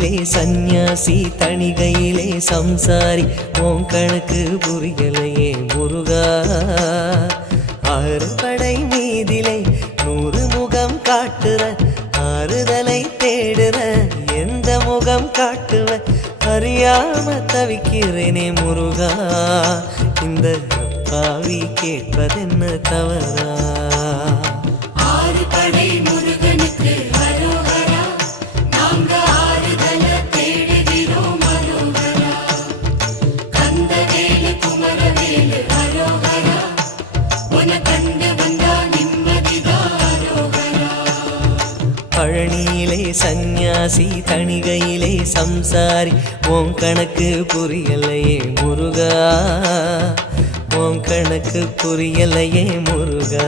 பழனியிலே சந்நியாசி தணிகையிலே சம்சாரி உன் கணக்கு புரியலையே முருகா ஆறு படை மீதிலே 100 முகம் காட்டுற ஆறுதலை தேடுற எந்த முகம் காட்டுவ அறியாம தவிக்கிறேனே முருகா இந்த அப்பாவி கேட்பதென்ன தவறா ஆறு படை முருகனுக்கு அரோகரா நாங்க ஆறுதல தேடுகிறோம் அரோகரா கந்தவேலு குமரவேலு அரோகரா உன கண்டு வந்தா நிம்மதிதான் அரோகரா பழனியிலே சந்நியாசி தணிகையிலே சம்சாரி உன் கணக்கு புரியலையே முருகா உன் கணக்கு புரியலையே முருகா